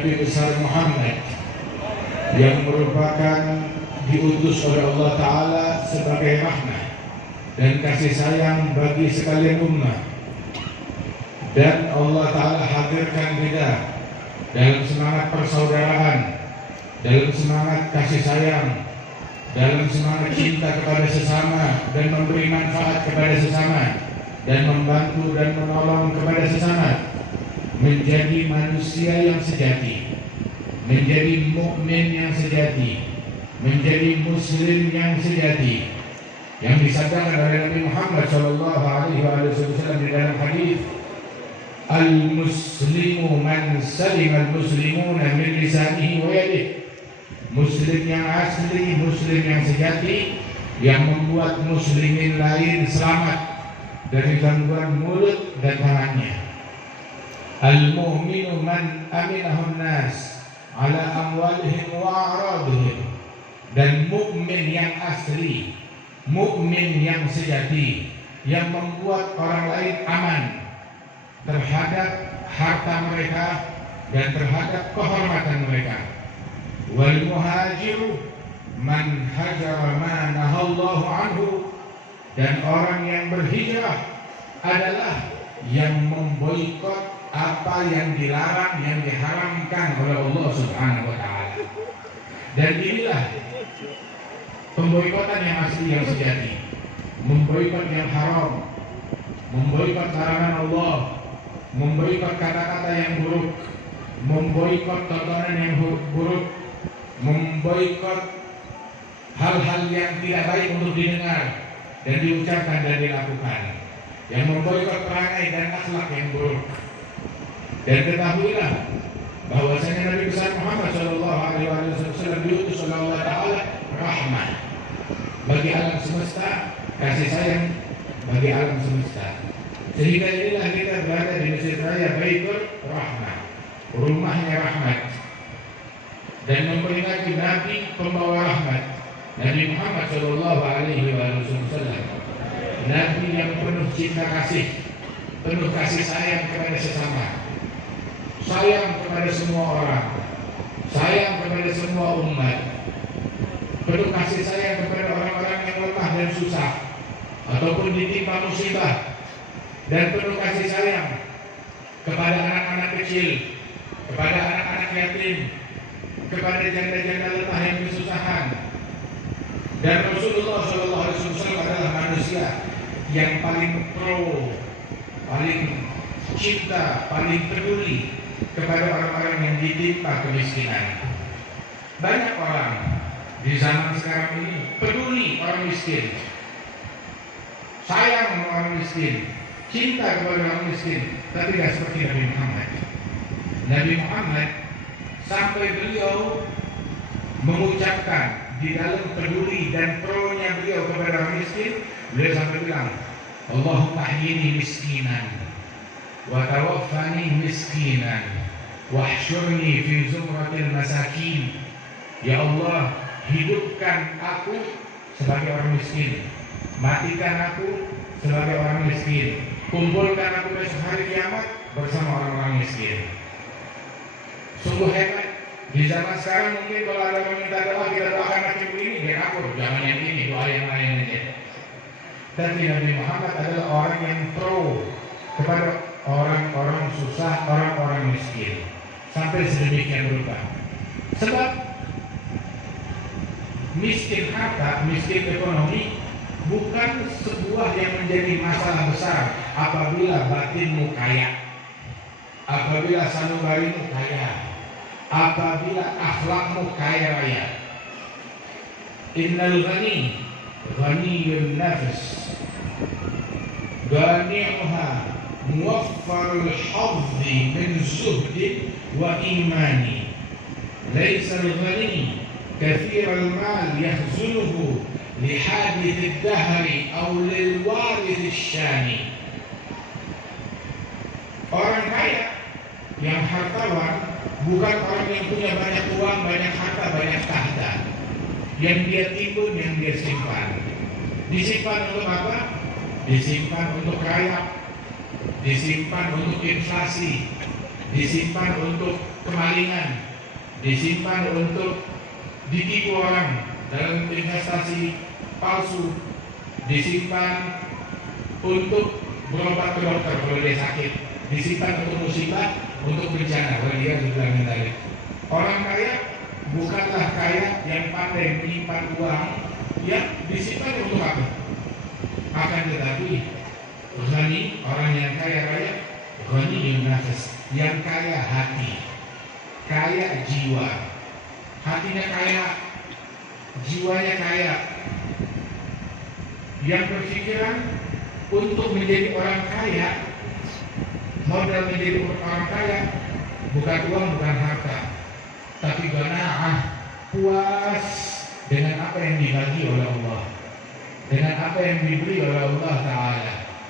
Nabi besar Muhammad yang merupakan diutus oleh Allah Ta'ala sebagai rahmah dan kasih sayang bagi sekalian ummah. Dan Allah Ta'ala hadirkan kita dalam semangat persaudaraan, dalam semangat kasih sayang, dalam semangat cinta kepada sesama dan memberi manfaat kepada sesama dan membantu dan menolong kepada sesama, menjadi manusia yang sejati, menjadi mukmin yang sejati, menjadi muslim yang sejati, yang disabdakan oleh Nabi Muhammad sallallahu alaihi wasallam di dalam hadis, al-muslimu man salima al-muslimuna min lisanihi wa yadihi. Muslim yang asli, muslim yang sejati, yang membuat muslimin lain selamat dari gangguan mulut dan tangannya. Al-mu'minu man aminahun nas ala amwalihim wa a'radihim. Dan mukmin yang asli, mukmin yang sejati, yang membuat orang lain aman terhadap harta mereka dan terhadap kehormatan mereka. Wal muhajiru man hajara ma nahallahu anhu. Dan orang yang berhijrah adalah yang memboikot apa yang dilarang, yang diharamkan oleh Allah Subhanahu wa Ta'ala. Dan inilah pemboikotan yang asli, yang sejati. Memboikot yang haram, memboikot larangan Allah, memboikot kata-kata yang buruk, memboikot tontonan yang buruk, memboikot hal-hal yang tidak baik untuk didengar dan diucapkan dan dilakukan, yang memboikot perangai dan akhlak yang buruk. Dan ketahuilah bahwasanya Nabi besar Muhammad sallallahu alaihi wasallam diutus oleh Allah Ta'ala rahmah bagi alam semesta, kasih sayang bagi alam semesta. Sehingga inilah kita berada di Masjid Raya Baitur Rahmah, rumahnya rahmat, dan memperingati Nabi pembawa rahmat, Nabi Muhammad sallallahu alaihi wasallam, Nabi yang penuh cinta kasih, penuh kasih sayang kepada sesama, sayang kepada semua orang, sayang kepada semua umat, penuh kasih sayang kepada orang-orang yang lemah dan susah ataupun ditimpa musibah, dan penuh kasih sayang kepada anak-anak kecil, kepada anak-anak yatim, kepada janda-janda lemah yang kesusahan. Dan Rasulullah SAW adalah manusia yang paling pro, paling cinta, paling peduli kepada orang-orang yang ditimpa kemiskinan. Banyak orang di zaman sekarang ini peduli orang miskin, sayang sama orang miskin, cinta kepada orang miskin, tapi tidak seperti Nabi Muhammad. Nabi Muhammad sampai beliau mengucapkan di dalam peduli dan pro-nya beliau kepada orang miskin, beliau sampai bilang, Allahumma ahyini miskinan wa tawaffani miskinan wahsyurni fi zumratil masakin. Ya Allah, hidupkan aku sebagai orang miskin, matikan aku sebagai orang miskin, kumpulkan aku besok hari kiamat bersama orang-orang miskin. Sungguh hebat. Di zaman sekarang mungkin kalau ada meminta doa, kita doakan macam ini, biar akur, jangan yang ini, doa yang lain aja. Tapi Nabi Muhammad adalah orang yang pro kepada orang-orang susah, orang-orang miskin, sampai sedemikian rupa. Sebab miskin harta, miskin ekonomi bukan sebuah yang menjadi masalah besar apabila batinmu kaya, apabila sanubarimu kaya, apabila akhlakmu kaya raya. Innal ghani ghaniyun nafs ghani'uha muwaffarul hadzi min zuhdin wa imani. Laisa al-ghani kathiral mal yahzunuhu lihadith ad-dahri aw lilwarith asy-syani. Orang kaya yang hartawan bukan orang yang punya banyak uang, banyak harta, banyak tahta, yang dia timbun, yang dia simpan. Disimpan untuk apa? Disimpan untuk kaya, disimpan untuk inflasi, disimpan untuk kemalingan, disimpan untuk ditipu orang dalam investasi palsu, disimpan untuk berobat ke dokter kalau dia sakit, disimpan untuk musibah, untuk bencana. Dia juga menarik. Orang kaya bukanlah kaya yang pandai menyimpan uang, yang disimpan untuk apa? Akan tetapi ghani, orang yang kaya raya, ghani yang nafas, yang kaya hati, kaya jiwa, hatinya kaya, jiwanya kaya, yang berpikiran untuk menjadi orang kaya. Modal menjadi orang kaya bukan uang, bukan harta, tapi qanaah, puas dengan apa yang dibagi oleh Allah, dengan apa yang diberi oleh Allah Ta'ala.